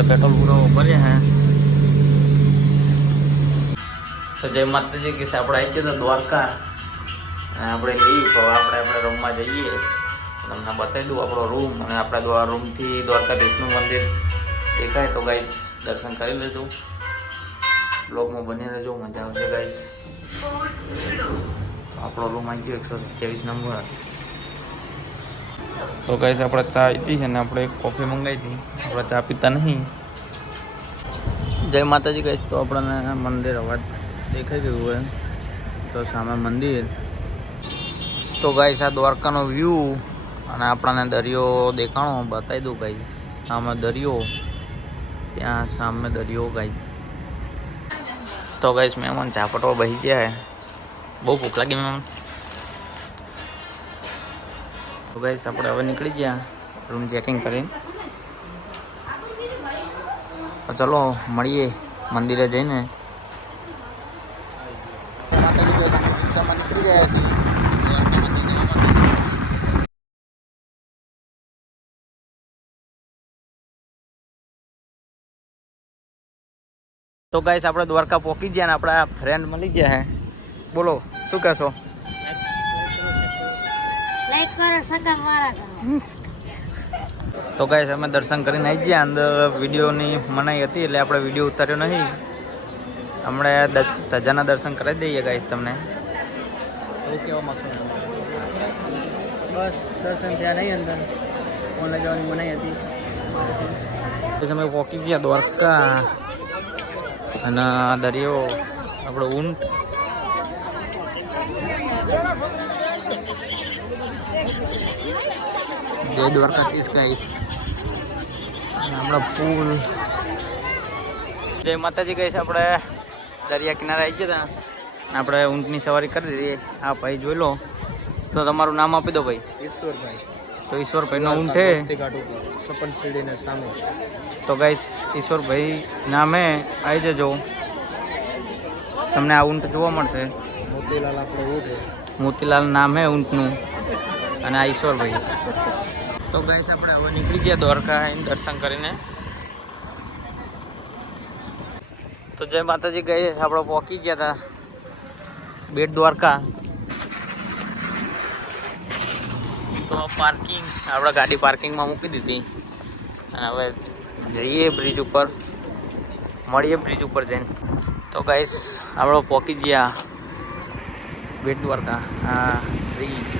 આપણે પેટ્રોલ પૂરો ભરીએ હે તો જય માતાજી કે આપણે આવી ગયા દ્વારકા અને આપણે લીવ આપણે રૂમમાં જઈએ તમને બતાવી દઉં આપણો રૂમ અને આપણા રૂમથી દ્વારકાધીશનું મંદિર દેખાય તો ગાઈસ દર્શન કરી લેજો બ્લોગમાં બની રહેજો મજા આવશે ગાઈસ આપણો રૂમ આવી ગયો 127 નંબર તો ગાઈસ આપણે ચા પીધી છે અને આપણે એક કોફી મંગાવી હતી આપણે ચા પીતા નહીં જય માતાજી ગાઈસ તો આપણને મંદિર અવાજ દેખાઈ ગયું હોય તો સામે મંદિર તો ગાઈસ આ દ્વારકાનો વ્યૂ અને આપણને દરિયો દેખાણો બતાવી દઉં ગાઈસ સામે દરિયો ત્યાં સામે દરિયો ગાઈસ તો ગાઈસ મહેમાન ચા પટવા બેસી ગયા બહુ ભૂખ લાગી મહેમાન તો ગાઈસ આપણે હવે નીકળી ગયા રૂમ ચેકિંગ કરીને તો ચલો મળીએ મંદિરે જઈને રિક્ષામાં નીકળી ગયા છીએ તો ગાઈસ આપણે દ્વારકા પહોંચી ગયા ને આપણા ફ્રેન્ડ મળી ગયા હે બોલો શું કહેશો લાઈક કરો સગા મારા કરો તો ગાઈસ અમે દર્શન કરીને આવી ગયા અંદર વિડીયોની મનાઈ હતી એટલે આપણે વિડીયો ઉતાર્યો નહીં હમણાં ધજાના દર્શન કરાવી દઈએ ગાઈસ તમને એવું કહેવા માગશો બસ દર્શન થયા નહીં અંદર ઓનલાઈન જવાની મનાઈ હતી પછી અમે પહોંચી ગયા દ્વારકા અને દરિયો આપણો ઊંટ જય દ્વારકાધીશ ગાઈસ આપણા પુલ જય માતાજી ગાઈસ આપણે દરિયા કિનારે આવી ગયા હતા આપણે ઊંટની સવારી કરી દીધી હા ભાઈ જોઈ લો તો તમારું નામ આપી દો ભાઈ ઈશ્વરભાઈ તો ઈશ્વરભાઈનો ઊંટ છે સપન શેરડીને સામે તો ગાઈસ ઈશ્વરભાઈ નામે આવી જજો તમને આ ઊંટ જોવા મળશે મોતીલાલ આપણો ઊંટ મોતીલાલ નામ હે ઊંટનું અને આ ઈશ્વરભાઈ તો ગાઈસ આપણે હવે નીકળી ગયા દ્વારકા દર્શન કરીને તો જય માતાજી ગઈ આપણે પહોંચી ગયા હતા બેટ દ્વારકા તો પાર્કિંગ આપણે ગાડી પાર્કિંગમાં મૂકી દીધી અને હવે જઈએ બ્રિજ ઉપર મળીએ બ્રિજ ઉપર જઈને તો ગાઈસ આપણે પહોંચી ગયા બેટ દ્વારકા હા બ્રિજ